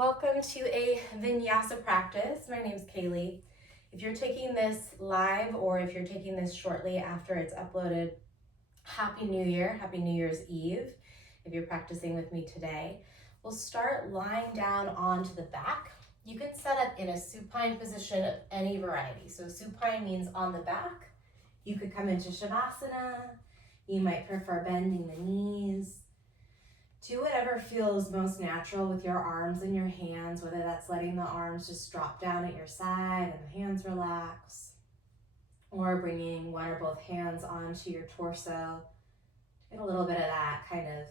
Welcome to a Vinyasa practice. My name is Kaylee. If you're taking this live or if you're taking this shortly after it's uploaded, Happy New Year, Happy New Year's Eve. If you're practicing with me today, we'll start lying down onto the back. You can set up in a supine position of any variety. So supine means on the back. You could come into Shavasana. You might prefer bending the knees. Do whatever feels most natural with your arms and your hands, whether that's letting the arms just drop down at your side and the hands relax, or bringing one or both hands onto your torso. Get a little bit of that kind of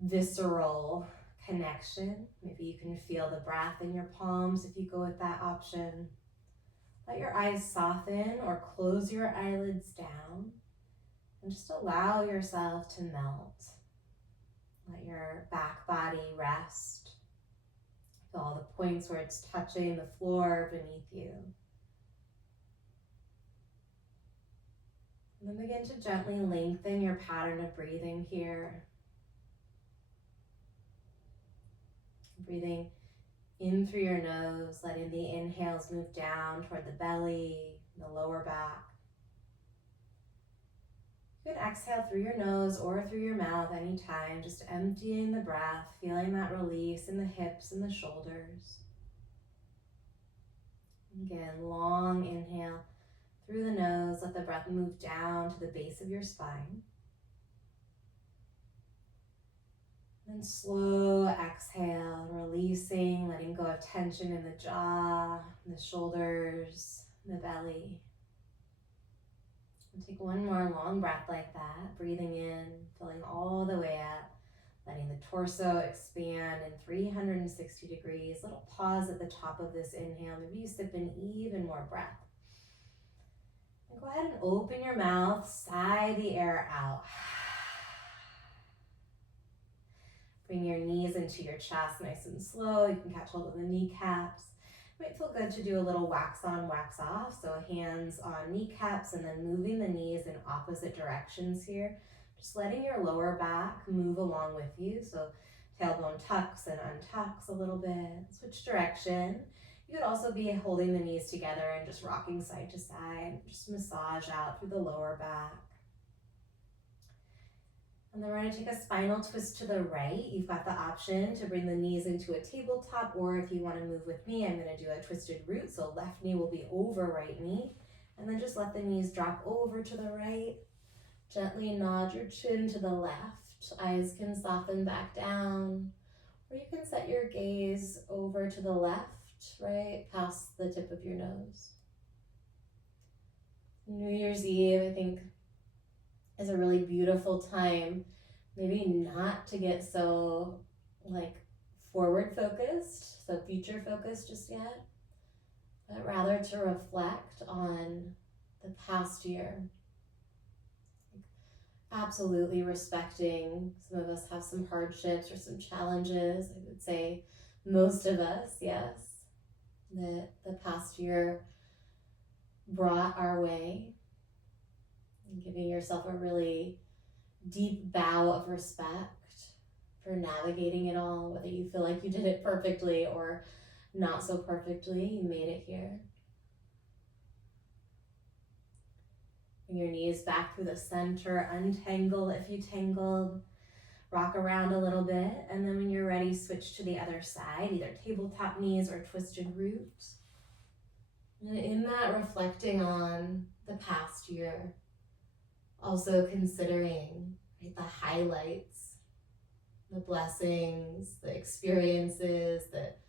visceral connection. Maybe you can feel the breath in your palms if you go with that option. Let your eyes soften or close your eyelids down and just allow yourself to melt. Let your back body rest. Feel all the points where it's touching the floor beneath you. And then begin to gently lengthen your pattern of breathing here. Breathing in through your nose, letting the inhales move down toward the belly, the lower back. You can exhale through your nose or through your mouth anytime, just emptying the breath, feeling that release in the hips and the shoulders. Again, long inhale through the nose, let the breath move down to the base of your spine. Then slow exhale, releasing, letting go of tension in the jaw, the shoulders, the belly. And take one more long breath like that, breathing in, filling all the way up, letting the torso expand in 360 degrees. Little pause at the top of this inhale. Maybe you sip in even more breath. And go ahead and open your mouth, sigh the air out. Bring your knees into your chest nice and slow. You can catch hold of the kneecaps. It might feel good to do a little wax on, wax off. So hands on kneecaps and then moving the knees in opposite directions here. Just letting your lower back move along with you. So tailbone tucks and untucks a little bit. Switch direction. You could also be holding the knees together and just rocking side to side. Just massage out through the lower back. And then we're going to take a spinal twist to the right. You've got the option to bring the knees into a tabletop, or if you want to move with me, I'm going to do a twisted root. So left knee will be over right knee. And then just let the knees drop over to the right. Gently nod your chin to the left. Eyes can soften back down. Or you can set your gaze over to the left, right, past the tip of your nose. New Year's Eve, I think, is a really beautiful time, maybe not to get so forward focused, so future focused just yet, but rather to reflect on the past year. Absolutely respecting, some of us have some hardships or some challenges. I would say most of us, yes, that the past year brought our way. Giving yourself a really deep bow of respect for navigating it all, whether you feel like you did it perfectly or not so perfectly, you made it here. Bring your knees back through the center, untangle if you tangled, rock around a little bit, and then when you're ready, switch to the other side, either tabletop knees or twisted root. And in that, reflecting on the past year, also considering the highlights, the blessings, the experiences that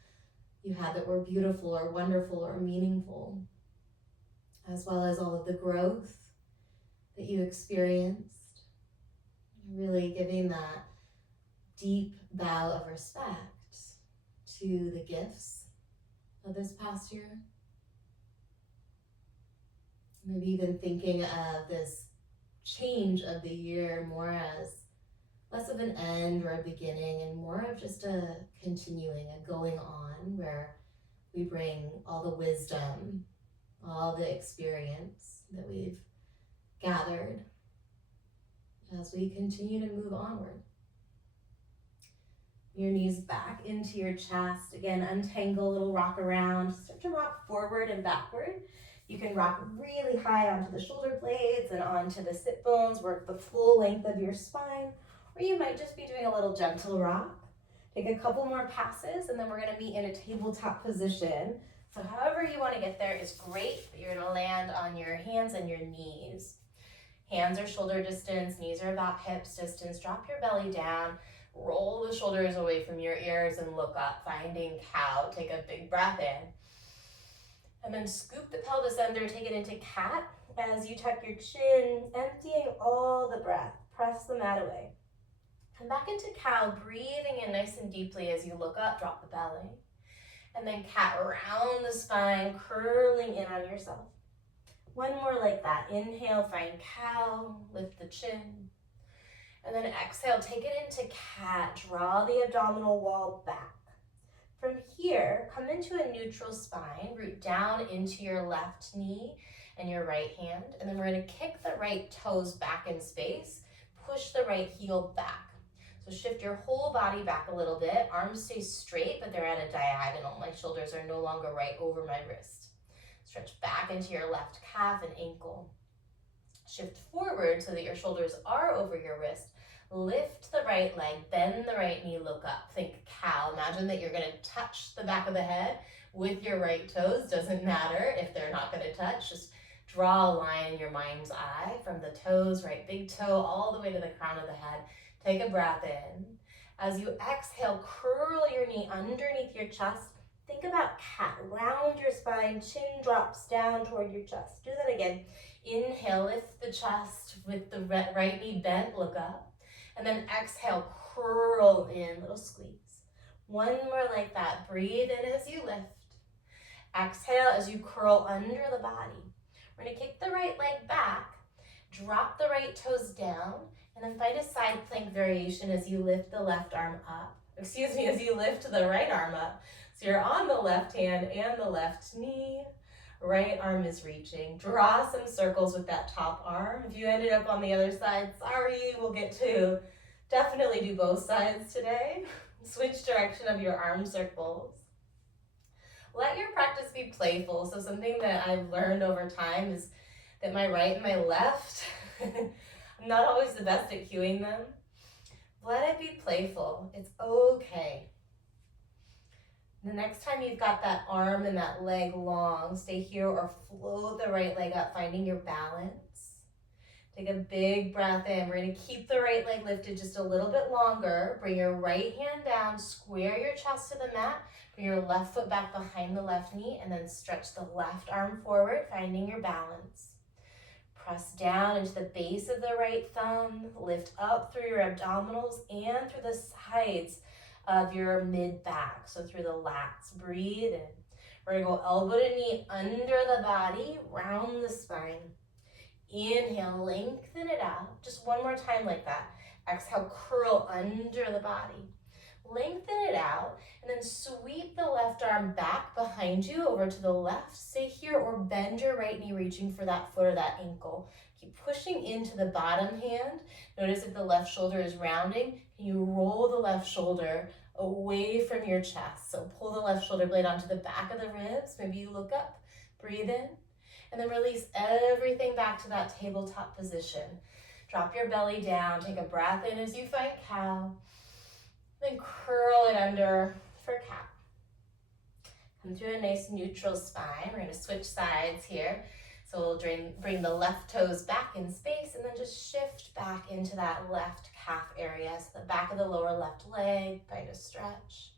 you had that were beautiful or wonderful or meaningful, as well as all of the growth that you experienced. Really giving that deep bow of respect to the gifts of this past year. Maybe even thinking of this change of the year more as less of an end or a beginning and more of just a continuing, a going on, where we bring all the wisdom, all the experience that we've gathered as we continue to move onward. Your knees back into your chest. Again, untangle, little rock around. Start to rock forward and backward. You can rock really high onto the shoulder blades and onto the sit bones, work the full length of your spine, or you might just be doing a little gentle rock. Take a couple more passes, and then we're gonna meet in a tabletop position. So however you wanna get there is great, but you're gonna land on your hands and your knees. Hands are shoulder distance, knees are about hips distance. Drop your belly down, roll the shoulders away from your ears and look up, finding cow. Take a big breath in. And then scoop the pelvis under, take it into cat. As you tuck your chin, emptying all the breath. Press the mat away. Come back into cow, breathing in nice and deeply as you look up, drop the belly. And then cat around the spine, curling in on yourself. One more like that. Inhale, find cow, lift the chin. And then exhale, take it into cat. Draw the abdominal wall back. From here, come into a neutral spine, root down into your left knee and your right hand. And then we're gonna kick the right toes back in space, push the right heel back. So shift your whole body back a little bit. Arms stay straight, but they're at a diagonal. My shoulders are no longer right over my wrist. Stretch back into your left calf and ankle. Shift forward so that your shoulders are over your wrist. Lift the right leg, bend the right knee, look up. Think cow. Imagine that you're gonna touch the back of the head with your right toes. Doesn't matter if they're not gonna touch. Just draw a line in your mind's eye from the toes, right big toe, all the way to the crown of the head. Take a breath in. As you exhale, curl your knee underneath your chest. Think about cat. Round your spine, chin drops down toward your chest. Do that again. Inhale, lift the chest with the right knee bent, look up. And then exhale, curl in, little squeeze. One more like that. Breathe in as you lift. Exhale as you curl under the body. We're gonna kick the right leg back, drop the right toes down, and then find a side plank variation as you lift the left arm up. As you lift the right arm up. So you're on the left hand and the left knee. Right arm is reaching. Draw some circles with that top arm. If you ended up on the other side, sorry, we'll get to definitely do both sides today. Switch direction of your arm circles. Let your practice be playful. So something that I've learned over time is that my right and my left, I'm not always the best at cueing them. Let it be playful. It's okay. The next time you've got that arm and that leg long, stay here or float the right leg up, finding your balance. Take a big breath in. We're gonna keep the right leg lifted just a little bit longer. Bring your right hand down, square your chest to the mat, bring your left foot back behind the left knee, and then stretch the left arm forward, finding your balance. Press down into the base of the right thumb, lift up through your abdominals and through the sides of your mid back, so through the lats. Breathe in. We're gonna go elbow to knee under the body, round the spine. Inhale, lengthen it out. Just one more time like that. Exhale, curl under the body. Lengthen it out, and then sweep the left arm back behind you over to the left. Stay here or bend your right knee, reaching for that foot or that ankle. Keep pushing into the bottom hand. Notice if the left shoulder is rounding, can you roll the left shoulder away from your chest? So pull the left shoulder blade onto the back of the ribs. Maybe you look up, breathe in, and then release everything back to that tabletop position. Drop your belly down, take a breath in as you find cow. Then curl it under for cat. Come to a nice neutral spine. We're gonna switch sides here. So we'll bring the left toes back in space and then just shift back into that left calf area. So the back of the lower left leg, find a stretch.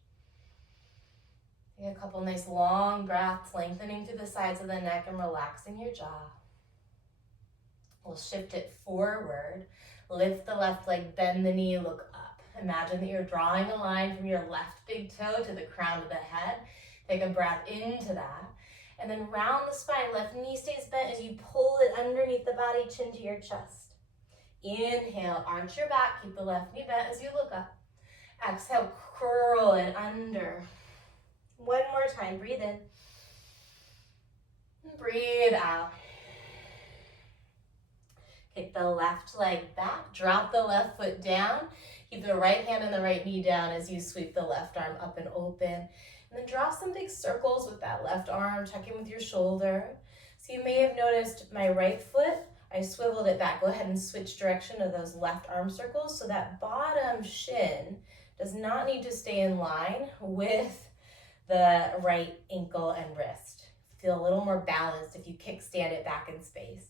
Take a couple nice long breaths, lengthening through the sides of the neck and relaxing your jaw. We'll shift it forward. Lift the left leg, bend the knee, look up. Imagine that you're drawing a line from your left big toe to the crown of the head. Take a breath into that. And then round the spine, left knee stays bent as you pull it underneath the body, chin to your chest. Inhale, arch your back, keep the left knee bent as you look up. Exhale, curl it under. One more time, breathe in. Breathe out. Kick the left leg back, drop the left foot down. Keep the right hand and the right knee down as you sweep the left arm up and open. And then draw some big circles with that left arm, check in with your shoulder. So you may have noticed my right foot, I swiveled it back. Go ahead and switch direction of those left arm circles so that bottom shin does not need to stay in line with the right ankle and wrist. Feel a little more balanced if you kickstand it back in space.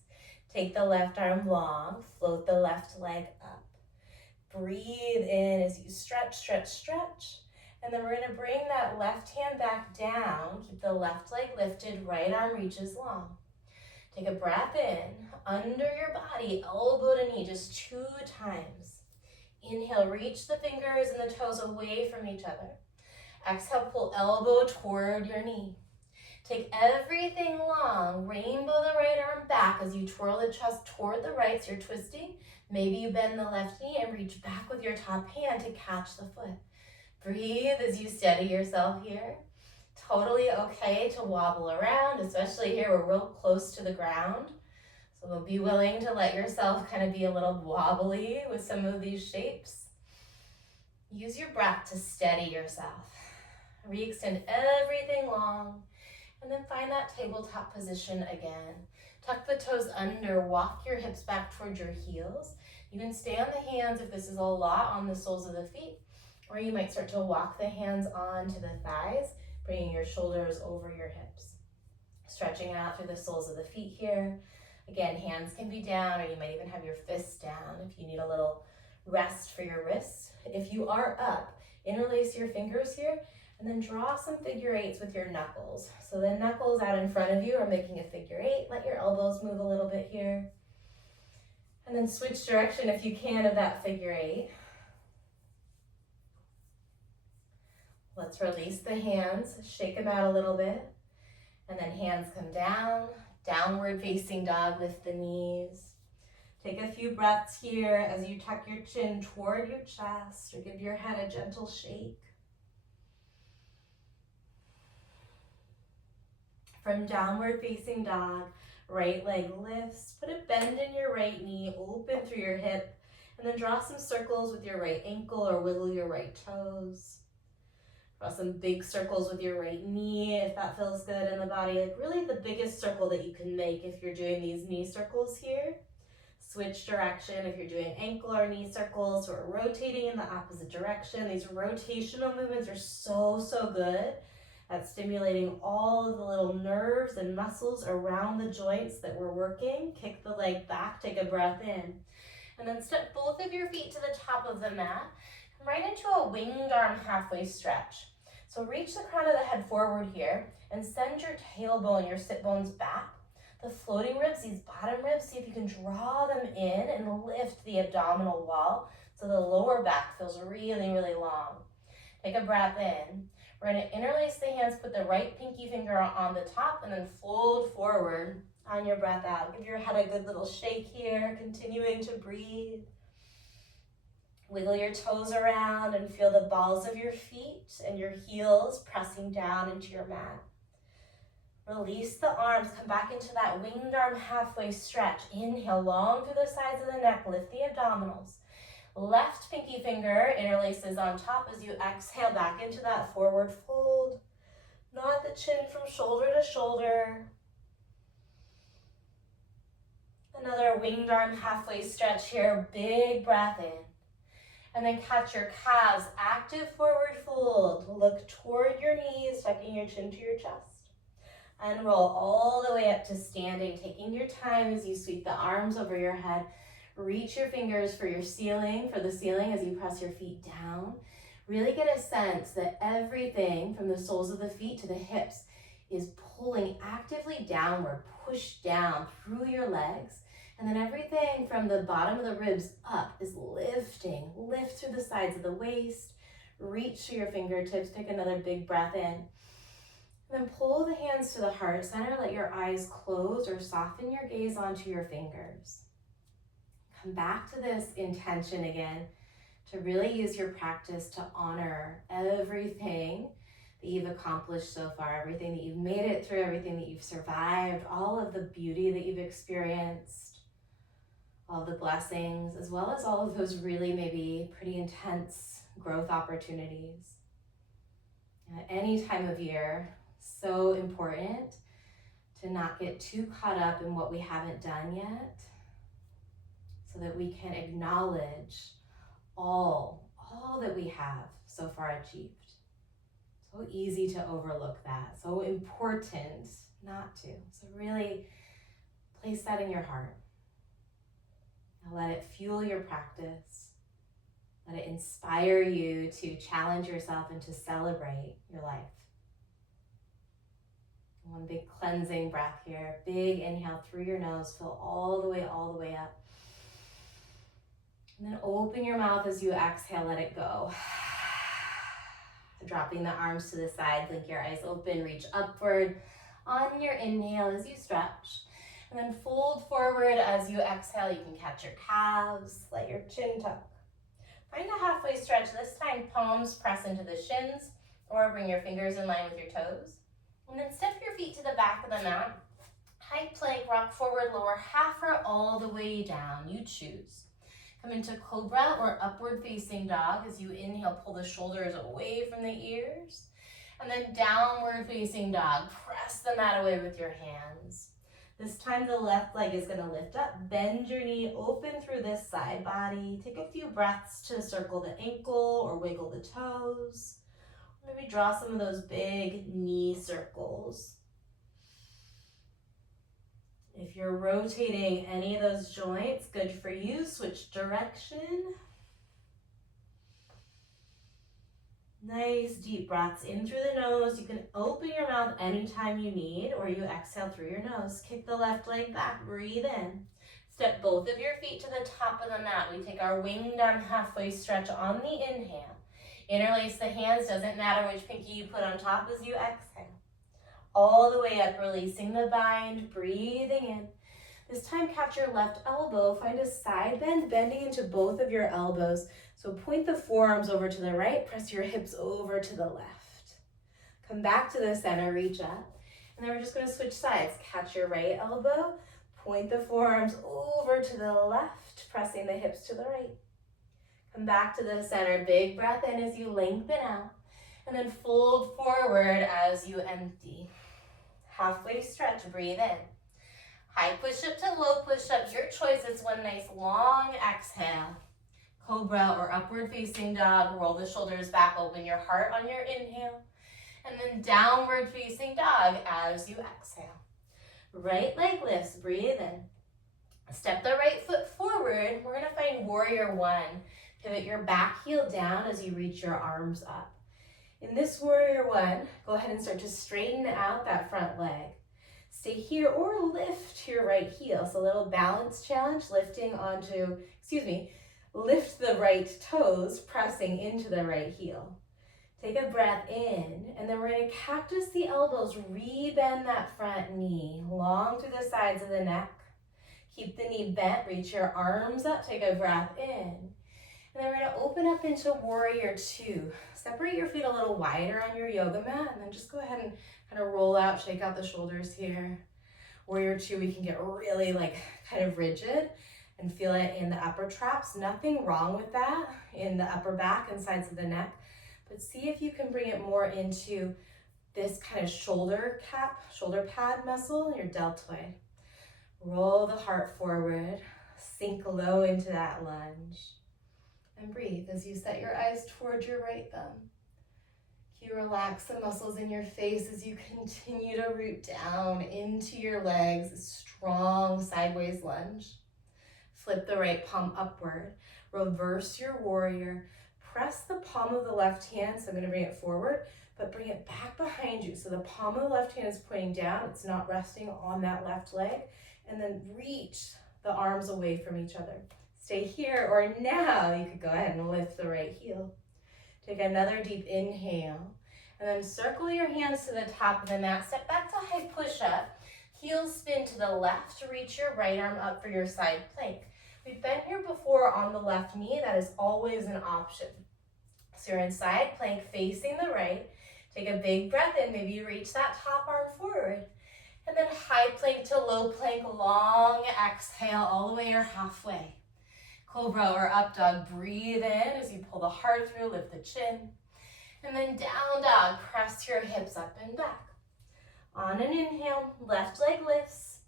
Take the left arm long, float the left leg up. Breathe in as you stretch, stretch, stretch. And then we're gonna bring that left hand back down. Keep the left leg lifted, right arm reaches long. Take a breath in, under your body, elbow to knee, just 2 times. Inhale, reach the fingers and the toes away from each other. Exhale, pull elbow toward your knee. Take everything long, rainbow the right arm back as you twirl the chest toward the right, so you're twisting. Maybe you bend the left knee and reach back with your top hand to catch the foot. Breathe as you steady yourself here. Totally okay to wobble around, especially here we're real close to the ground. So be willing to let yourself kind of be a little wobbly with some of these shapes. Use your breath to steady yourself. Re-extend everything long. And then find that tabletop position again. Tuck the toes under, walk your hips back towards your heels. You can stay on the hands if this is a lot on the soles of the feet, or you might start to walk the hands onto the thighs, bringing your shoulders over your hips. Stretching out through the soles of the feet here. Again, hands can be down, or you might even have your fists down if you need a little rest for your wrists. If you are up, interlace your fingers here, and then draw some figure eights with your knuckles. So the knuckles out in front of you are making a figure eight. Let your elbows move a little bit here. And then switch direction if you can of that figure eight. Let's release the hands, shake them out a little bit. And then hands come down, downward facing dog, lift the knees. Take a few breaths here as you tuck your chin toward your chest or give your head a gentle shake. From downward facing dog, right leg lifts, put a bend in your right knee, open through your hip, and then draw some circles with your right ankle or wiggle your right toes. Draw some big circles with your right knee if that feels good in the body. Like really the biggest circle that you can make if you're doing these knee circles here. Switch direction if you're doing ankle or knee circles or rotating in the opposite direction. These rotational movements are so good at stimulating all of the little nerves and muscles around the joints that we're working. Kick the leg back, take a breath in. And then step both of your feet to the top of the mat. Come right into a winged arm halfway stretch. So reach the crown of the head forward here and send your tailbone, your sit bones back. The floating ribs, these bottom ribs, see if you can draw them in and lift the abdominal wall so the lower back feels really long. Take a breath in. We're going to interlace the hands, put the right pinky finger on the top, and then fold forward on your breath out. Give your head a good little shake here, continuing to breathe. Wiggle your toes around and feel the balls of your feet and your heels pressing down into your mat. Release the arms, come back into that winged arm halfway stretch. Inhale long through the sides of the neck, lift the abdominals. Left pinky finger interlaces on top as you exhale back into that forward fold. Nod the chin from shoulder to shoulder. Another winged arm halfway stretch here, big breath in. And then catch your calves, active forward fold. Look toward your knees, tucking your chin to your chest. And roll all the way up to standing, taking your time as you sweep the arms over your head. Reach your fingers for the ceiling as you press your feet down. Really get a sense that everything from the soles of the feet to the hips is pulling actively downward, push down through your legs. And then everything from the bottom of the ribs up is lifting. Lift through the sides of the waist. Reach through your fingertips. Take another big breath in. And then pull the hands to the heart center. Let your eyes close or soften your gaze onto your fingers. Come back to this intention again to really use your practice to honor everything that you've accomplished so far, everything that you've made it through, everything that you've survived, all of the beauty that you've experienced, all the blessings, as well as all of those really maybe pretty intense growth opportunities. At any time of year, so important to not get too caught up in what we haven't done yet, so that we can acknowledge all that we have so far achieved. So easy to overlook that, so important not to. So really place that in your heart. Now let it fuel your practice. Let it inspire you to challenge yourself and to celebrate your life. One big cleansing breath here. Big inhale through your nose. Fill all the way up. And then open your mouth as you exhale. Let it go. Dropping the arms to the side. Blink your eyes open. Reach upward on your inhale as you stretch. And then fold forward as you exhale. You can catch your calves. Let your chin tuck. Find a halfway stretch. This time, palms press into the shins or bring your fingers in line with your toes. And then step your feet to the back of the mat. High plank, rock forward, lower half or all the way down. You choose. Come into cobra or upward facing dog. As you inhale, pull the shoulders away from the ears. And then downward facing dog. Press the mat away with your hands. This time the left leg is going to lift up. Bend your knee, open through this side body. Take a few breaths to circle the ankle or wiggle the toes. Maybe draw some of those big knee circles. If you're rotating any of those joints, good for you. Switch direction. Nice deep breaths in through the nose. You can open your mouth anytime you need, or you exhale through your nose. Kick the left leg back, breathe in. Step both of your feet to the top of the mat. We take our wing down halfway stretch on the inhale. Interlace the hands, doesn't matter which pinky you put on top as you exhale. All the way up, releasing the bind, breathing in. This time, catch your left elbow, find a side bend, bending into both of your elbows. So point the forearms over to the right, press your hips over to the left. Come back to the center, reach up. And then we're just gonna switch sides. Catch your right elbow, point the forearms over to the left, pressing the hips to the right. Come back to the center, big breath in as you lengthen out. And then fold forward as you empty. Halfway stretch, breathe in. High push-up to low push-up, your choice. It's one nice long exhale. Cobra or upward facing dog, roll the shoulders back, open your heart on your inhale. And then downward facing dog as you exhale. Right leg lifts, breathe in. Step the right foot forward. We're gonna find warrior one. Pivot your back heel down as you reach your arms up. In this warrior one, go ahead and start to straighten out that front leg. Stay here or lift your right heel. So a little balance challenge, lifting onto, lift the right toes, pressing into the right heel. Take a breath in, and then we're gonna cactus the elbows, rebend that front knee, long through the sides of the neck. Keep the knee bent, reach your arms up, take a breath in. And then we're gonna open up into warrior two. Separate your feet a little wider on your yoga mat, and then just go ahead and kind of roll out, shake out the shoulders here. Warrior two, we can get really kind of rigid and feel it in the upper traps. Nothing wrong with that in the upper back and sides of the neck, but see if you can bring it more into this kind of shoulder pad muscle in your deltoid. Roll the heart forward, sink low into that lunge. And breathe as you set your eyes towards your right thumb. Can you relax the muscles in your face as you continue to root down into your legs, strong sideways lunge. Flip the right palm upward. Reverse your warrior. Press the palm of the left hand, so I'm gonna bring it forward, but bring it back behind you. So the palm of the left hand is pointing down, it's not resting on that left leg, and then reach the arms away from each other. Stay here, or now you could go ahead and lift the right heel. Take another deep inhale, and then circle your hands to the top of the mat. Step back to high push-up. Heels spin to the left to reach your right arm up for your side plank. We've been here before on the left knee. That is always an option. So you're in side plank facing the right. Take a big breath in. Maybe you reach that top arm forward. And And then high plank to low plank, long exhale all the way or halfway. Cobra or up dog, breathe in as you pull the heart through, lift the chin. And then down dog, press your hips up and back. On an inhale, left leg lifts.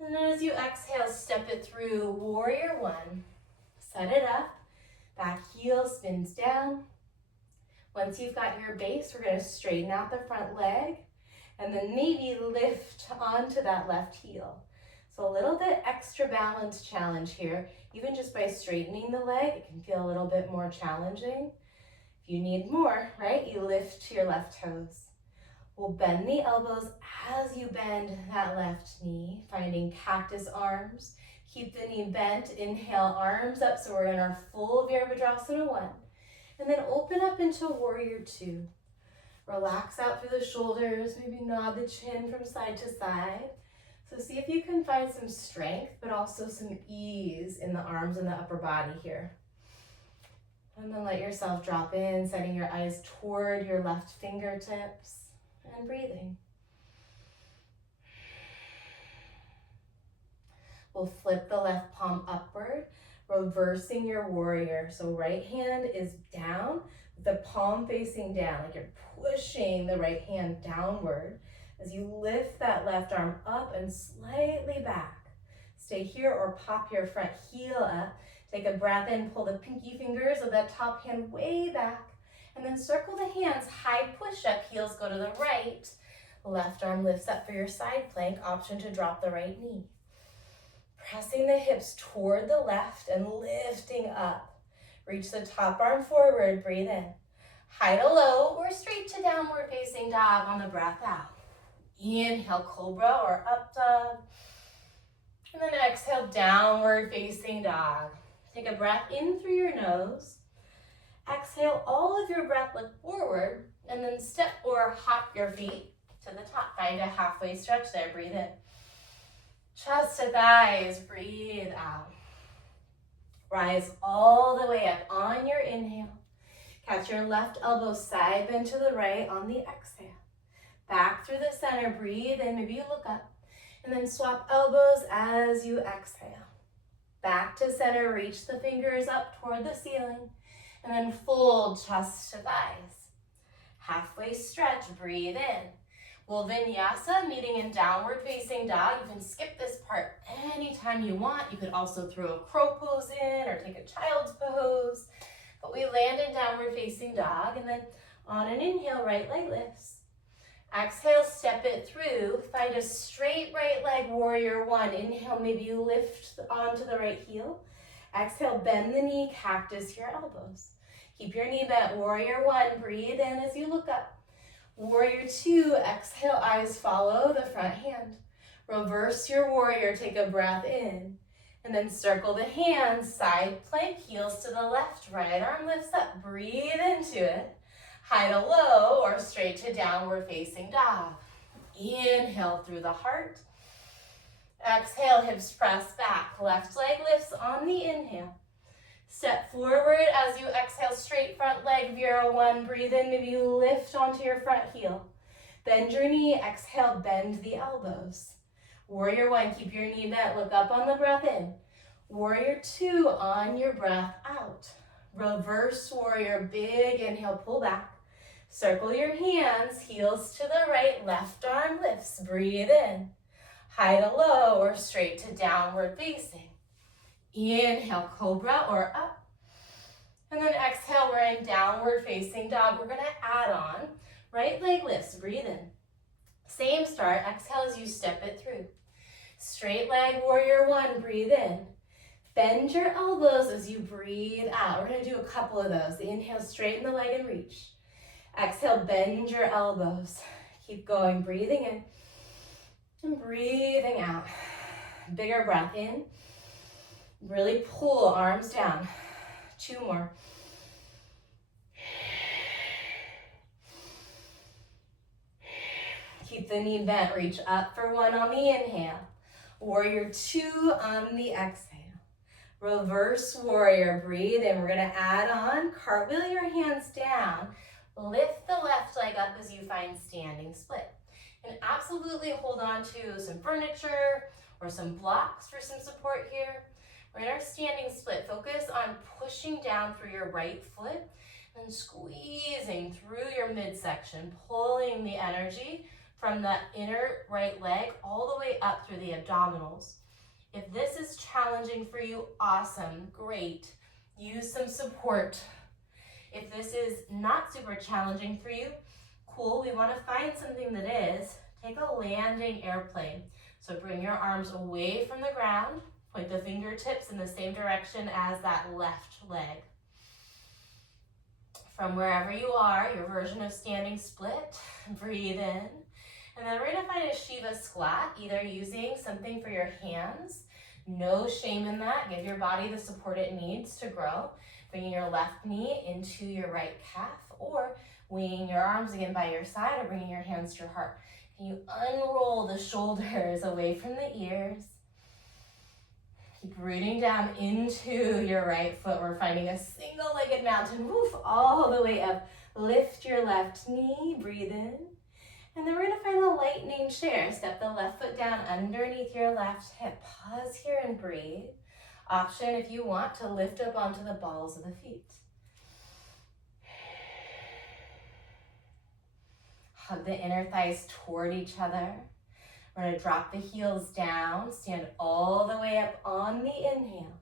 And then as you exhale, step it through, warrior one. Set it up, back heel spins down. Once you've got your base, we're gonna straighten out the front leg and then maybe lift onto that left heel. So a little bit extra balance challenge here. Even just by straightening the leg, it can feel a little bit more challenging. If you need more, right, you lift to your left toes. We'll bend the elbows as you bend that left knee, finding cactus arms. Keep the knee bent, inhale, arms up, so we're in our full Virabhadrasana 1. And then open up into warrior 2. Relax out through the shoulders, maybe nod the chin from side to side. So see if you can find some strength, but also some ease in the arms and the upper body here. And then let yourself drop in, setting your eyes toward your left fingertips and breathing. We'll flip the left palm upward, reversing your warrior. So right hand is down, with the palm facing down, like you're pushing the right hand downward as you lift that left arm up and slightly back. Stay here or pop your front heel up. Take a breath in, pull the pinky fingers of that top hand way back, and then circle the hands, high push up, heels go to the right. Left arm lifts up for your side plank, option to drop the right knee. Pressing the hips toward the left and lifting up. Reach the top arm forward, breathe in. High to low or straight to downward facing dog on the breath out. Inhale, cobra or up dog. And then exhale, downward facing dog. Take a breath in through your nose. Exhale, all of your breath look forward, and then step or hop your feet to the top. Find a halfway stretch there, breathe in. Chest to thighs, breathe out. Rise all the way up on your inhale. Catch your left elbow side bend to the right on the exhale. Back through the center, breathe in, maybe you look up. And then swap elbows as you exhale. Back to center, reach the fingers up toward the ceiling. And then fold chest to thighs. Halfway stretch, breathe in. We'll vinyasa, meeting in downward facing dog. You can skip this part anytime you want. You could also throw a crow pose in or take a child's pose. But we land in downward facing dog, and then on an inhale, right leg lifts. Exhale, step it through. Find a straight right leg, warrior one. Inhale, maybe you lift onto the right heel. Exhale, bend the knee, cactus your elbows. Keep your knee bent, warrior one. Breathe in as you look up. Warrior two, exhale, eyes follow the front hand. Reverse your warrior, take a breath in. And then circle the hands, side plank, heels to the left, right arm lifts up. Breathe into it. High to low or straight to downward facing dog. Inhale through the heart. Exhale, hips press back. Left leg lifts on the inhale. Step forward as you exhale, straight front leg, Vira one. Breathe in, maybe you lift onto your front heel. Bend your knee, exhale, bend the elbows. Warrior one, keep your knee bent, look up on the breath in. Warrior two, on your breath out. Reverse warrior, big inhale, pull back. Circle your hands, heels to the right, left arm lifts, breathe in. High to low or straight to downward facing. Inhale, cobra or up. And then exhale, we're in downward facing dog. We're gonna add on, right leg lifts, breathe in. Same start, exhale as you step it through. Straight leg, warrior one, breathe in. Bend your elbows as you breathe out. We're gonna do a couple of those. Inhale, straighten the leg and reach. Exhale, bend your elbows. Keep going, breathing in and breathing out. Bigger breath in. Really pull, arms down. Two more. Keep the knee bent, reach up for one on the inhale. Warrior two on the exhale. Reverse warrior, breathe in. We're gonna add on, cartwheel your hands down. Lift the left leg up as you find standing split. And absolutely hold on to some furniture or some blocks for some support here. We're in our standing split. Focus on pushing down through your right foot and squeezing through your midsection, pulling the energy from the inner right leg all the way up through the abdominals. If this is challenging for you, awesome, great. Use some support. If this is not super challenging for you, cool, we want to find something that is. Take a landing airplane. So bring your arms away from the ground, point the fingertips in the same direction as that left leg. From wherever you are, your version of standing split, breathe in. And then we're gonna find a Shiva squat, either using something for your hands, no shame in that, give your body the support it needs to grow, bringing your left knee into your right calf, or winging your arms again by your side, or bringing your hands to your heart. Can you unroll the shoulders away from the ears? Keep rooting down into your right foot. We're finding a single-legged mountain. Woof, all the way up. Lift your left knee, breathe in. And then we're gonna find the lightning chair. Step the left foot down underneath your left hip. Pause here and breathe. Option if you want to lift up onto the balls of the feet. Hug the inner thighs toward each other. We're gonna drop the heels down, stand all the way up on the inhale.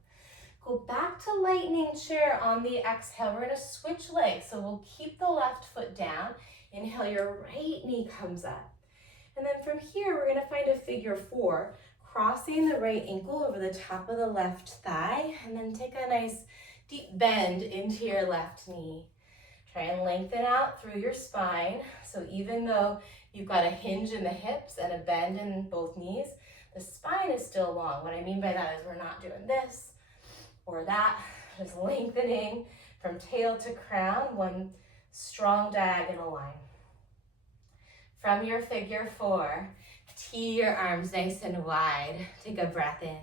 Go back to lightning chair on the exhale. We're gonna switch legs, so we'll keep the left foot down. Inhale, your right knee comes up. And then from here, we're gonna find a figure four, crossing the right ankle over the top of the left thigh, and then take a nice deep bend into your left knee. Try and lengthen out through your spine. So even though you've got a hinge in the hips and a bend in both knees, the spine is still long. What I mean by that is we're not doing this or that, just lengthening from tail to crown, one strong diagonal line. From your figure four, tee your arms nice and wide. Take a breath in.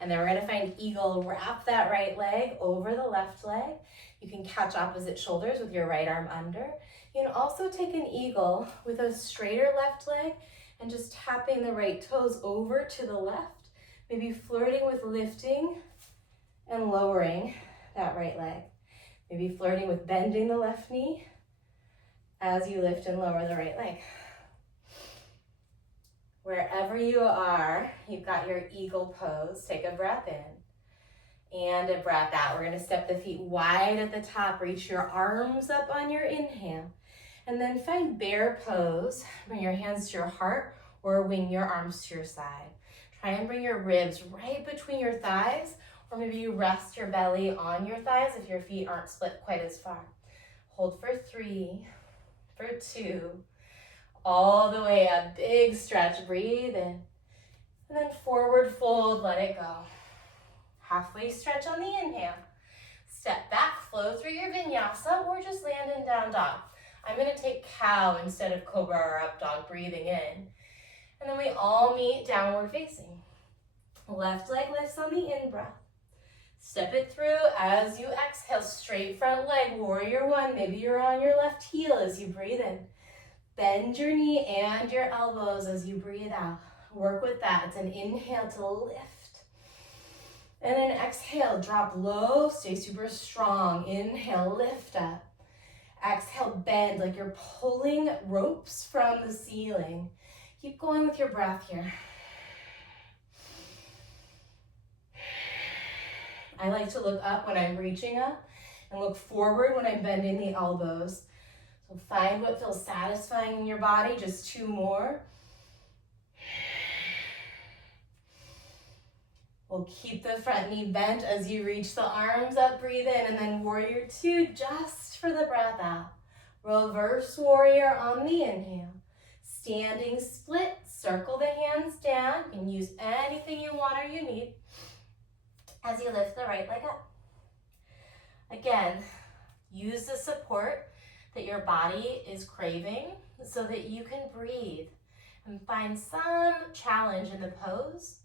And then we're gonna find eagle. Wrap that right leg over the left leg. You can catch opposite shoulders with your right arm under. You can also take an eagle with a straighter left leg and just tapping the right toes over to the left, maybe flirting with lifting and lowering that right leg. Maybe flirting with bending the left knee as you lift and lower the right leg. Wherever you are, you've got your eagle pose. Take a breath in and a breath out. We're gonna step the feet wide at the top, reach your arms up on your inhale, and then find bear pose. Bring your hands to your heart or wing your arms to your side. Try and bring your ribs right between your thighs, or maybe you rest your belly on your thighs if your feet aren't split quite as far. Hold for 3, for 2, all the way up, big stretch, breathe in, and then forward fold, let it go. Halfway stretch on the inhale. Step back, flow through your vinyasa, or just land in down dog. I'm gonna take cow instead of cobra or up dog, breathing in. And then we all meet downward facing. Left leg lifts on the in-breath. Step it through as you exhale, straight front leg, warrior one. Maybe you're on your left heel as you breathe in. Bend your knee and your elbows as you breathe out. Work with that. It's an inhale to lift. And an exhale, drop low, stay super strong. Inhale, lift up. Exhale, bend like you're pulling ropes from the ceiling. Keep going with your breath here. I like to look up when I'm reaching up and look forward when I'm bending the elbows. So find what feels satisfying in your body. Just 2 more. We'll keep the front knee bent as you reach the arms up, breathe in, and then warrior 2 just for the breath out. Reverse warrior on the inhale. Standing split, circle the hands down. You can use anything you want or you need as you lift the right leg up. Again, use the support that your body is craving so that you can breathe and find some challenge in the pose,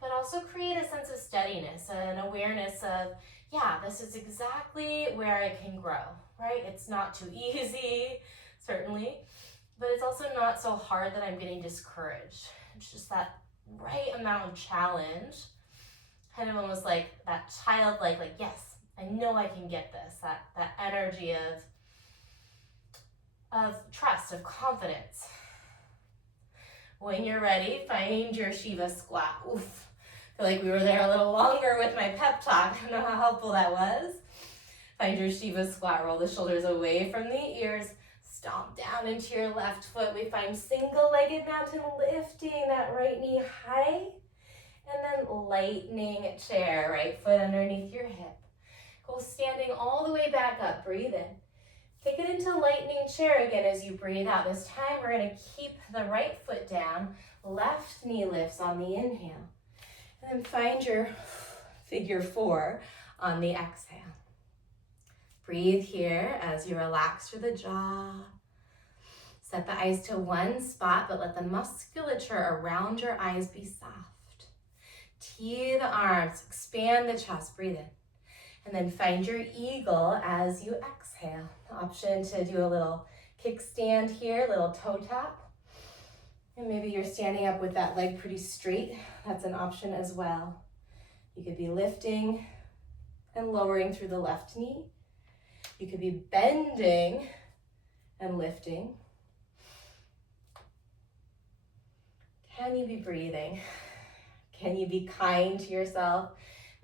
but also create a sense of steadiness and awareness of, yeah, this is exactly where I can grow, right? It's not too easy, certainly. but it's also not so hard that I'm getting discouraged. It's just that right amount of challenge, kind of almost like that childlike, like, yes, I know I can get this, that energy of trust, of confidence. When you're ready, find your Shiva squat. Oof. I feel like we were there a little longer with my pep talk. I don't know how helpful that was. Find your Shiva squat. Roll the shoulders away from the ears. Stomp down into your left foot. We find single-legged mountain, lifting that right knee high. And then lightning chair, right foot underneath your hip. Go standing all the way back up. Breathe in. Take it into lightning chair again as you breathe out. This time we're going to keep the right foot down. Left knee lifts on the inhale. And then find your figure 4 on the exhale. Breathe here as you relax through the jaw. Set the eyes to one spot, but let the musculature around your eyes be soft. Tee the arms, expand the chest, breathe in. And then find your eagle as you exhale. Option to do a little kickstand here, little toe tap. And maybe you're standing up with that leg pretty straight. That's an option as well. You could be lifting and lowering through the left knee. You could be bending and lifting. Can you be breathing? Can you be kind to yourself?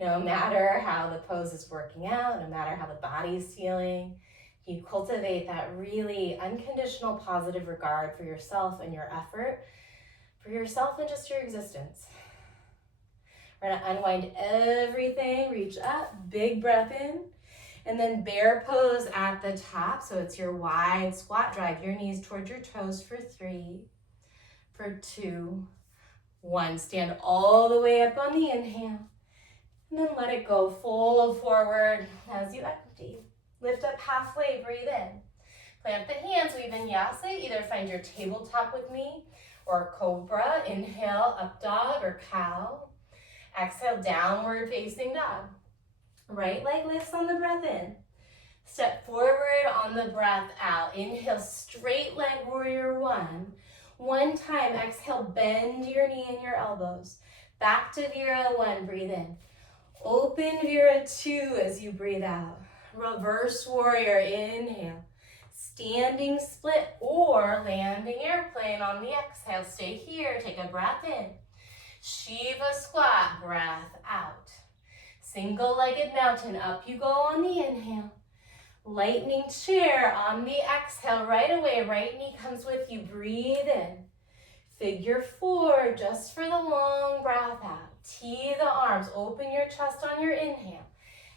No matter how the pose is working out, no matter how the body's feeling, you cultivate that really unconditional positive regard for yourself and your effort, for yourself and just your existence. We're gonna unwind everything, reach up, big breath in, and then bear pose at the top. So it's your wide squat. Drive your knees towards your toes for 3, for 2, 1. Stand all the way up on the inhale. And then let it go, fold forward as you empty. Lift up halfway, breathe in. Plant the hands, we Vinyasa. Either find your tabletop with me or cobra. Inhale, up dog or cow. Exhale, downward facing dog. Right leg lifts on the breath in. Step forward on the breath out. Inhale, straight leg warrior 1. One time, exhale, bend your knee and your elbows. Back to Vira 1, breathe in. Open Vira 2 as you breathe out. Reverse warrior, inhale. Standing split or landing airplane on the exhale. Stay here, take a breath in. Shiva squat, breath out. Single-legged mountain, up you go on the inhale. Lightning chair on the exhale, right away, right knee comes with you, breathe in. Figure 4, just for the long breath out. Tee the arms, open your chest on your inhale.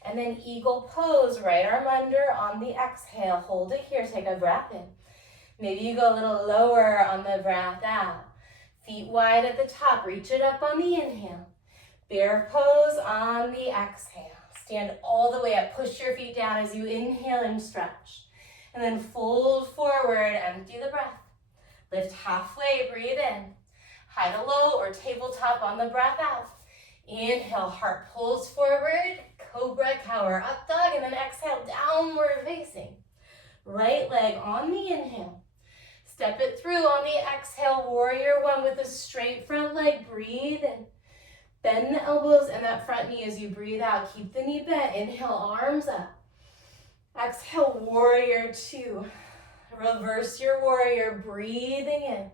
And then eagle pose, right arm under on the exhale. Hold it here, take a breath in. Maybe you go a little lower on the breath out. Feet wide at the top, reach it up on the inhale. Bear pose on the exhale. Stand all the way up, push your feet down as you inhale and stretch. And then fold forward, empty the breath. Lift halfway, breathe in. High to low or tabletop on the breath out. Inhale, heart pulls forward, cobra, cower, up dog, and then exhale, downward facing. Right leg on the inhale. Step it through on the exhale, warrior 1 with a straight front leg, breathe in. Bend the elbows and that front knee as you breathe out. Keep the knee bent. Inhale, arms up. Exhale, warrior 2. Reverse your warrior, breathing in.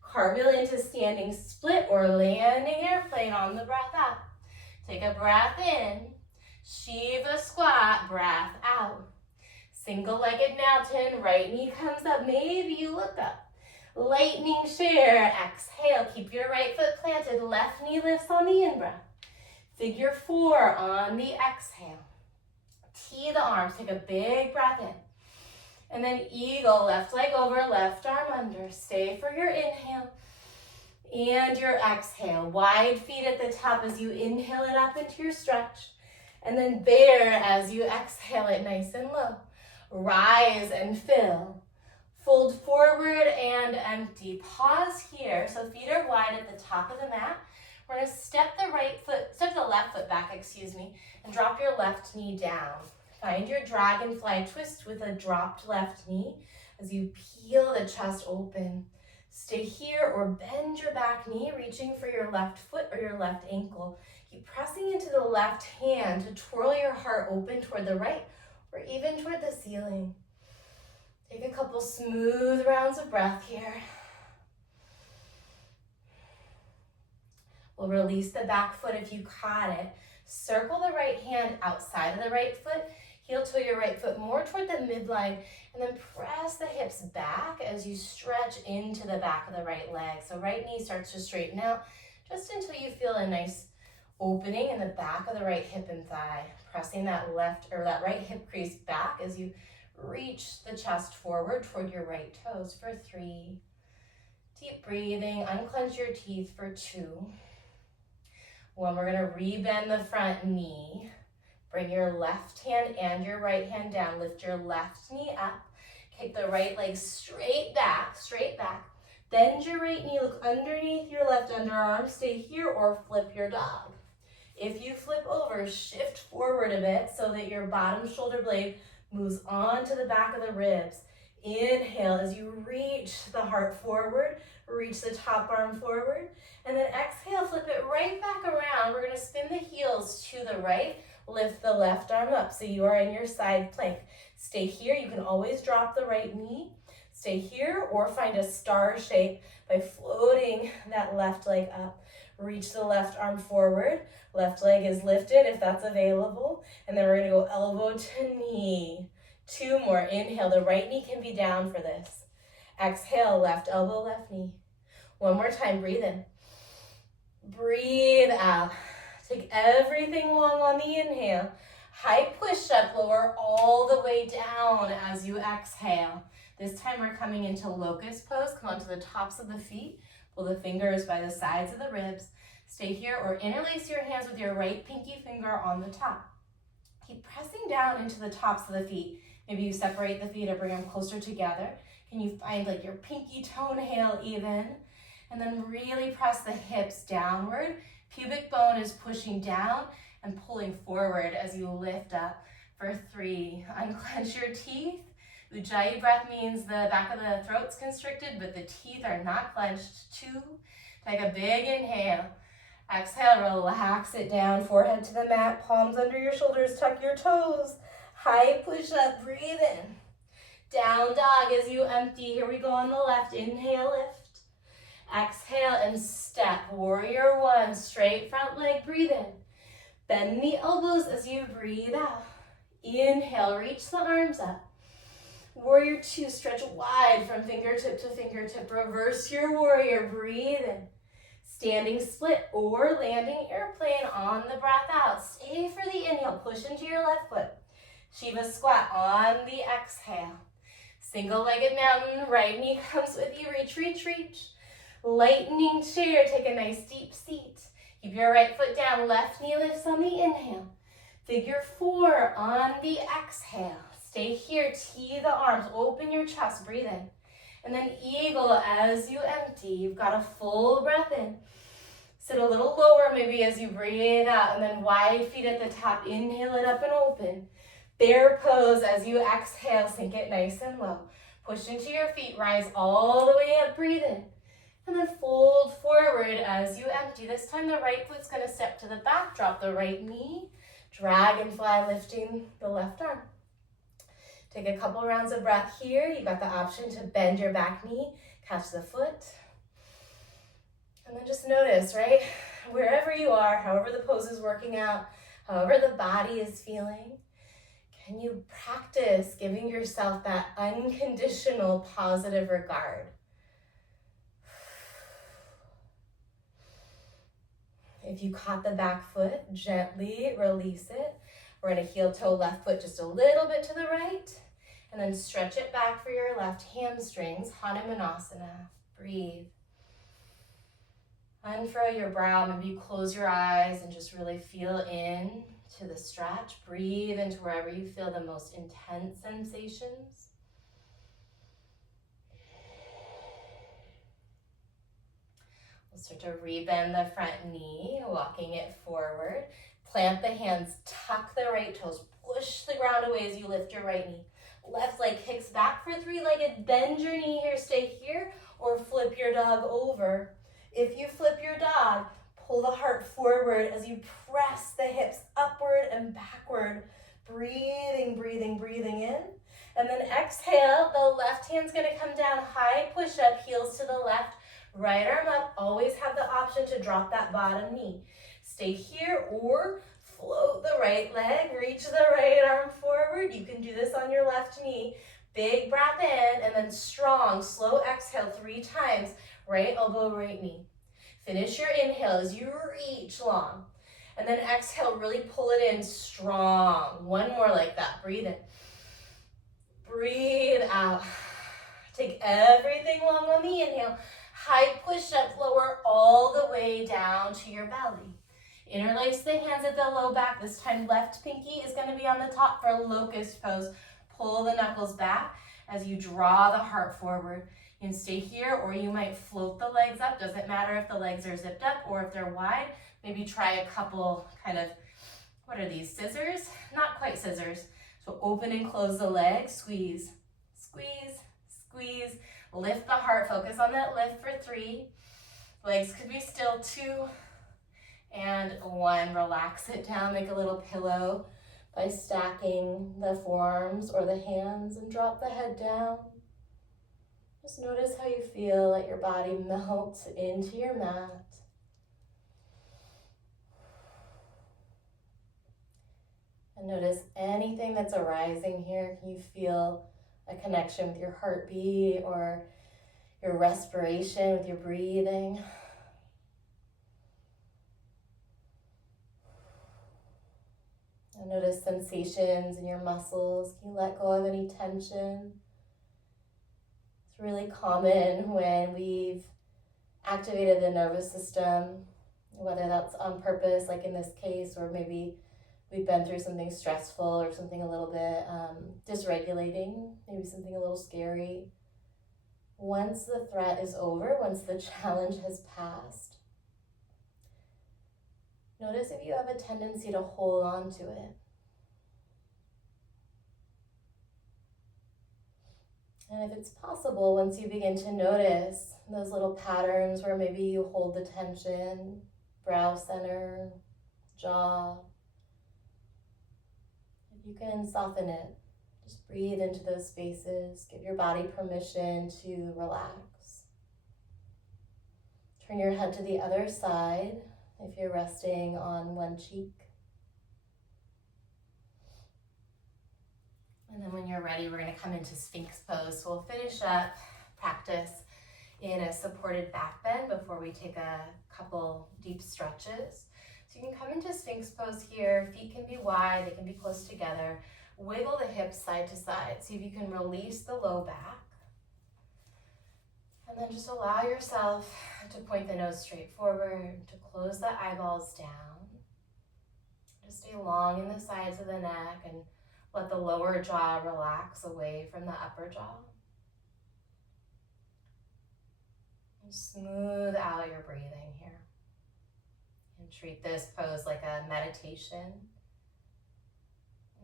Cartwheel into standing split or landing airplane on the breath out. Take a breath in. Shiva squat, breath out. Single-legged mountain, right knee comes up. Maybe you look up. Lightning chair, exhale, keep your right foot planted, left knee lifts on the in-breath. Figure 4 on the exhale. Tee the arms, take a big breath in. And then eagle, left leg over, left arm under. Stay for your inhale and your exhale. Wide feet at the top as you inhale it up into your stretch. And then bear as you exhale it nice and low. Rise and fill. Fold forward and empty. Pause here. So feet are wide at the top of the mat. We're going to step the left foot back, and drop your left knee down. Find your dragonfly twist with a dropped left knee as you peel the chest open. Stay here or bend your back knee, reaching for your left foot or your left ankle. Keep pressing into the left hand to twirl your heart open toward the right or even toward the ceiling. Take a couple smooth rounds of breath here. We'll release the back foot if you caught it. Circle the right hand outside of the right foot. Heel toe your right foot more toward the midline, and then press the hips back as you stretch into the back of the right leg. So right knee starts to straighten out just until you feel a nice opening in the back of the right hip and thigh. Pressing that left or that right hip crease back as you reach the chest forward toward your right toes for 3. Deep breathing, unclench your teeth for 2. 1, we're gonna rebend the front knee. Bring your left hand and your right hand down. Lift your left knee up. Kick the right leg straight back, straight back. Bend your right knee, look underneath your left underarm. Stay here or flip your dog. If you flip over, shift forward a bit so that your bottom shoulder blade moves onto the back of the ribs. Inhale as you reach the heart forward, reach the top arm forward, and then exhale, flip it right back around. We're gonna spin the heels to the right, lift the left arm up so you are in your side plank. Stay here, you can always drop the right knee. Stay here or find a star shape by floating that left leg up. Reach the left arm forward, left leg is lifted if that's available, and then we're gonna go elbow to knee. 2 more, inhale, the right knee can be down for this. Exhale, left elbow, left knee. 1 more time, breathe in. Breathe out. Take everything long on the inhale. High push-up, lower all the way down as you exhale. This time we're coming into locust pose. Come onto the tops of the feet. Pull the fingers by the sides of the ribs. Stay here or interlace your hands with your right pinky finger on the top. Keep pressing down into the tops of the feet. Maybe you separate the feet or bring them closer together. Can you find like your pinky toenail even? And then really press the hips downward. Pubic bone is pushing down and pulling forward as you lift up for 3. Unclench your teeth. Ujjayi breath means the back of the throat's constricted, but the teeth are not clenched. 2. Take a big inhale. Exhale, relax it down. Forehead to the mat, palms under your shoulders, tuck your toes. High push up, breathe in. Down dog as you empty. Here we go on the left. Inhale, lift. Exhale and step. Warrior 1, straight front leg, breathe in. Bend the elbows as you breathe out. Inhale, reach the arms up. Warrior 2, stretch wide from fingertip to fingertip. Reverse your warrior, breathe in. Standing split or landing airplane on the breath out. Stay for the inhale, push into your left foot. Shiva squat on the exhale. Single-legged mountain, right knee comes with you, reach, reach, reach. Lightning chair, take a nice deep seat. Keep your right foot down, left knee lifts on the inhale. Figure 4 on the exhale. Stay here, tee the arms, open your chest, breathe in. And then eagle as you empty. You've got a full breath in. Sit a little lower maybe as you breathe out, and then wide feet at the top. Inhale it up and open. Bear pose as you exhale, sink it nice and low. Push into your feet, rise all the way up, breathe in. And then fold forward as you empty. This time the right foot's gonna step to the back, drop the right knee. Dragonfly lifting the left arm. Take a couple rounds of breath here. You've got the option to bend your back knee, catch the foot. And then just notice, right? Wherever you are, however the pose is working out, however the body is feeling, can you practice giving yourself that unconditional positive regard? If you caught the back foot, gently release it. We're gonna heel toe left foot just a little bit to the right, and then stretch it back for your left hamstrings, Hanumanasana. Breathe. Unfurrow your brow, maybe you close your eyes and just really feel in to the stretch. Breathe into wherever you feel the most intense sensations. We'll start to rebend the front knee, walking it forward. Plant the hands, tuck the right toes, push the ground away as you lift your right knee. Left leg kicks back for three-legged. Bend your knee here, stay here, or flip your dog over. If you flip your dog, pull the heart forward as you press the hips upward and backward. Breathing, breathing, breathing in. And then exhale, the left hand's gonna come down, high push up, heels to the left, right arm up. Always have the option to drop that bottom knee. Stay here or float the right leg, reach the right arm forward. You can do this on your left knee. Big breath in and then strong, slow exhale 3 times. Right elbow, right knee. Finish your inhale as you reach long. And then exhale, really pull it in strong. One more like that. Breathe in. Breathe out. Take everything long on the inhale. High push-up, lower all the way down to your belly. Interlace the hands at the low back. This time left pinky is going to be on the top for locust pose. Pull the knuckles back as you draw the heart forward. You can stay here or you might float the legs up. Doesn't matter if the legs are zipped up or if they're wide. Maybe try a couple kind of, what are these, scissors? Not quite scissors. So open and close the legs, squeeze, squeeze, squeeze. Lift the heart, focus on that lift for 3. Legs could be still, 2 and 1. Relax it down, make a little pillow by stacking the forearms or the hands and drop the head down. Just notice how you feel, let your body melt into your mat. And notice anything that's arising here. Can you feel a connection with your heartbeat or your respiration, with your breathing? And notice sensations in your muscles. Can you let go of any tension? It's really common when we've activated the nervous system, whether that's on purpose, like in this case, or maybe we've been through something stressful or something a little bit dysregulating, maybe something a little scary. Once the threat is over, once the challenge has passed, notice if you have a tendency to hold on to it. And if it's possible, once you begin to notice those little patterns where maybe you hold the tension, brow center, jaw, if you can soften it, just breathe into those spaces, give your body permission to relax. Turn your head to the other side if you're resting on one cheek. And then when you're ready, we're going to come into Sphinx pose. So we'll finish up practice in a supported back bend before we take a couple deep stretches. So you can come into Sphinx pose here. Feet can be wide, they can be close together. Wiggle the hips side to side. See if you can release the low back. And then just allow yourself to point the nose straight forward, to close the eyeballs down. Just stay long in the sides of the neck and let the lower jaw relax away from the upper jaw. And smooth out your breathing here. And treat this pose like a meditation.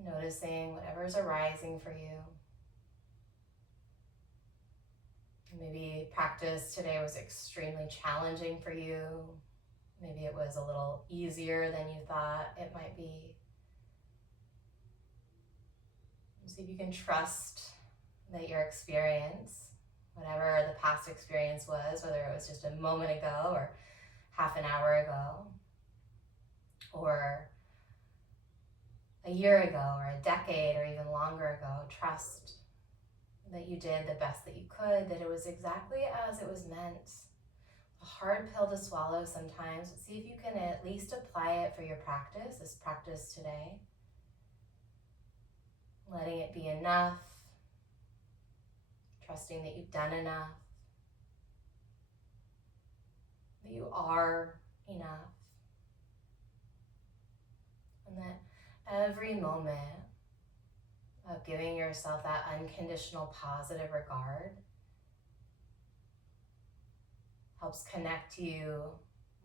Noticing whatever's arising for you. Maybe practice today was extremely challenging for you. Maybe it was a little easier than you thought it might be. See if you can trust that your experience, whatever the past experience was, whether it was just a moment ago or half an hour ago, or a year ago, or a decade, or even longer ago, trust that you did the best that you could, that it was exactly as it was meant. A hard pill to swallow sometimes, but see if you can at least apply it for your practice, this practice today. Letting it be enough, trusting that you've done enough, that you are enough, and that every moment of giving yourself that unconditional positive regard helps connect you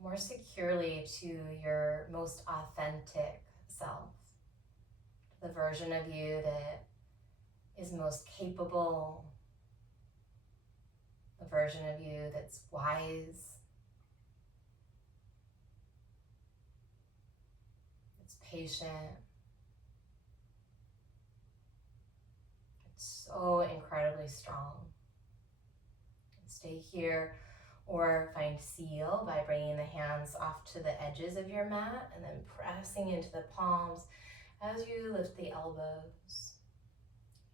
more securely to your most authentic self. The version of you that is most capable, the version of you that's wise, that's patient, it's so incredibly strong. Stay here or find seal by bringing the hands off to the edges of your mat and then pressing into the palms as you lift the elbows.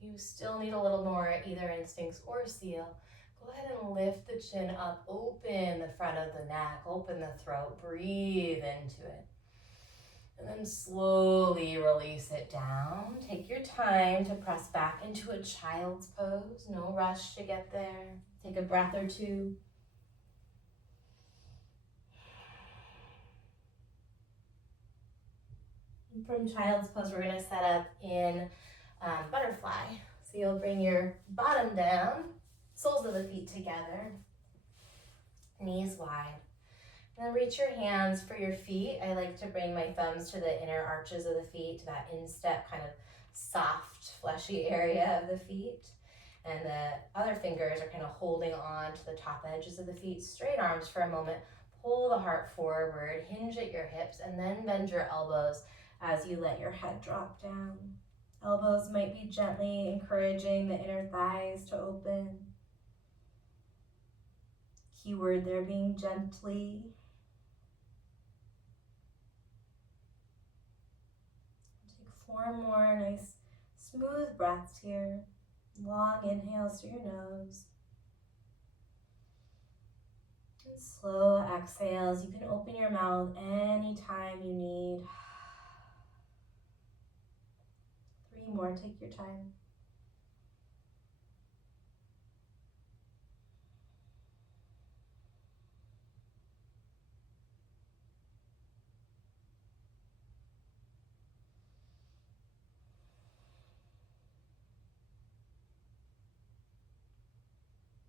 You still need a little more either instincts or seal. Go ahead and lift the chin up, open the front of the neck, open the throat, breathe into it. And then slowly release it down. Take your time to press back into a child's pose. No rush to get there. Take a breath or two. And from child's pose, we're going to set up in butterfly. So you'll bring your bottom down, soles of the feet together, knees wide. And then reach your hands for your feet. I like to bring my thumbs to the inner arches of the feet, to that instep kind of soft, fleshy area of the feet. And the other fingers are kind of holding on to the top edges of the feet. Straight arms for a moment. Pull the heart forward, hinge at your hips, and then bend your elbows as you let your head drop down. Elbows might be gently encouraging the inner thighs to open. Keyword there being gently. Take 4 more nice smooth breaths here. Long inhales through your nose. And slow exhales. You can open your mouth anytime you need. 3 more, take your time.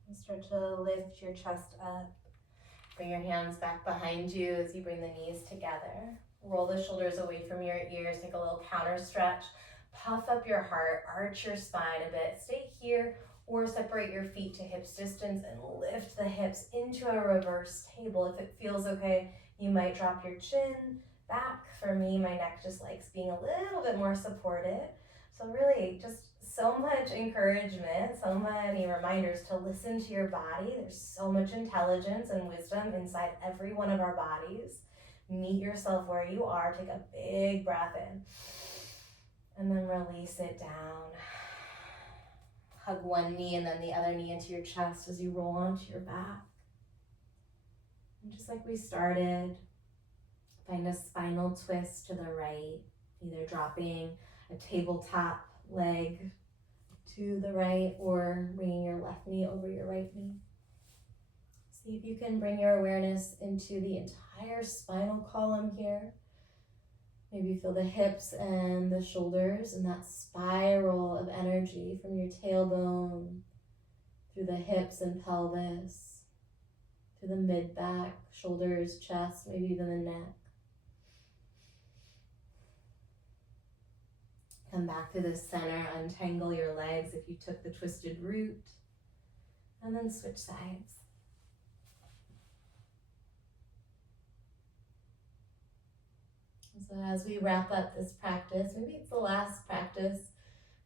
And start to lift your chest up. Bring your hands back behind you as you bring the knees together. Roll the shoulders away from your ears. Take a little counter stretch. Puff up your heart, arch your spine a bit. Stay here or separate your feet to hips distance and lift the hips into a reverse table. If it feels okay, you might drop your chin back. For me, my neck just likes being a little bit more supported. So really just so much encouragement, so many reminders to listen to your body. There's so much intelligence and wisdom inside every one of our bodies. Meet yourself where you are. Take a big breath in. And then release it down. Hug one knee and then the other knee into your chest as you roll onto your back. And just like we started, find a spinal twist to the right, either dropping a tabletop leg to the right or bringing your left knee over your right knee. See if you can bring your awareness into the entire spinal column here. Maybe feel the hips and the shoulders and that spiral of energy from your tailbone through the hips and pelvis, through the mid-back, shoulders, chest, maybe even the neck. Come back to the center, untangle your legs if you took the twisted route, and then switch sides. So as we wrap up this practice, maybe it's the last practice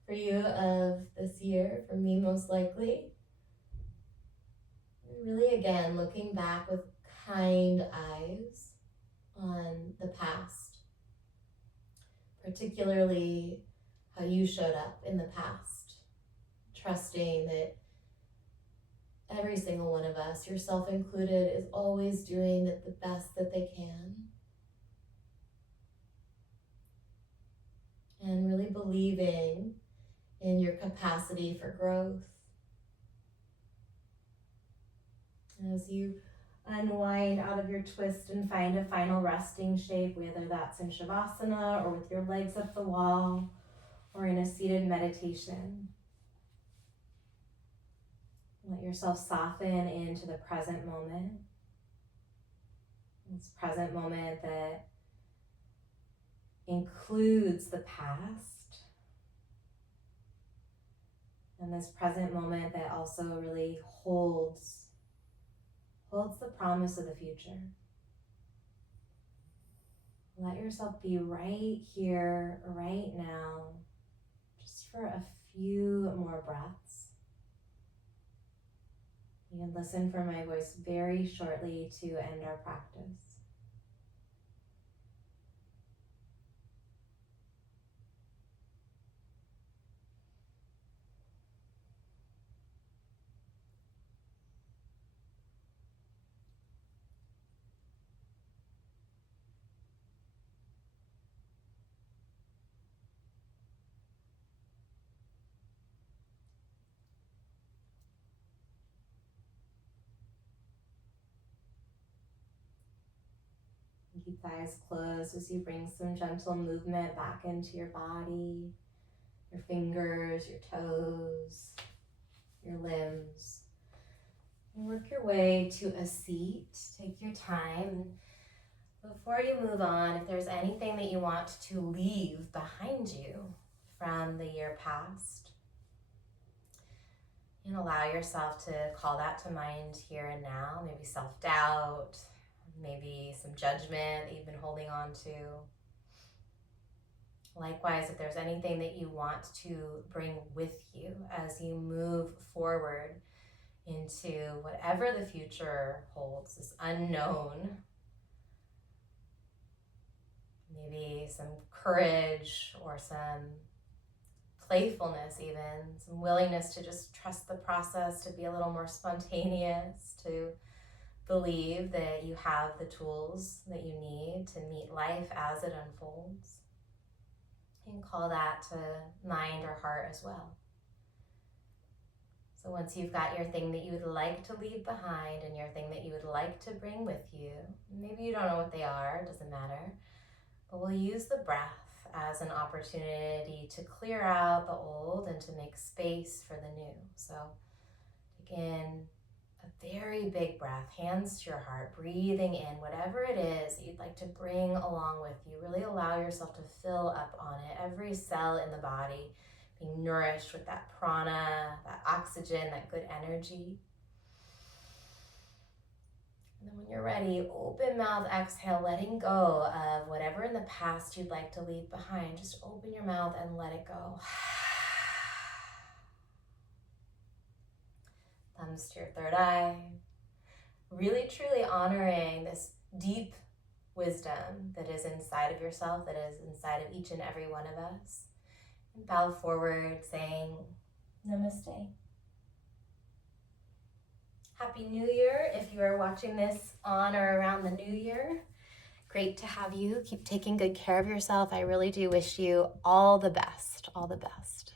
for you of this year, for me most likely. Really again, looking back with kind eyes on the past, particularly how you showed up in the past, trusting that every single one of us, yourself included, is always doing the best that they can. And really believing in your capacity for growth. As you unwind out of your twist and find a final resting shape, whether that's in Shavasana or with your legs up the wall or in a seated meditation. Let yourself soften into the present moment. This present moment that includes the past, And this present moment that also really holds the promise of the future. Let yourself be right here, right now, just for a few more breaths. You can listen for my voice very shortly to end our practice. Keep the eyes closed as you bring some gentle movement back into your body, your fingers, your toes, your limbs. And work your way to a seat. Take your time. Before you move on, if there's anything that you want to leave behind you from the year past, and allow yourself to call that to mind here and now. Maybe self-doubt, maybe some judgment that you've been holding on to. Likewise, if there's anything that you want to bring with you as you move forward into whatever the future holds, this unknown, maybe some courage or some playfulness, even some willingness to just trust the process, to be a little more spontaneous, to believe that you have the tools that you need to meet life as it unfolds. You can call that to mind or heart as well. So once you've got your thing that you would like to leave behind and your thing that you would like to bring with you, maybe you don't know what they are, it doesn't matter, but we'll use the breath as an opportunity to clear out the old and to make space for the new. So take in a very big breath, hands to your heart, breathing in whatever it is that you'd like to bring along with you. Really allow yourself to fill up on it. Every cell in the body being nourished with that prana, that oxygen, that good energy. And then when you're ready, open mouth, exhale, letting go of whatever in the past you'd like to leave behind. Just open your mouth and let it go. Thumbs to your third eye. Really, truly honoring this deep wisdom that is inside of yourself, that is inside of each and every one of us. And bow forward, saying, Namaste. Happy New Year if you are watching this on or around the New Year. Great to have you. Keep taking good care of yourself. I really do wish you all the best, all the best.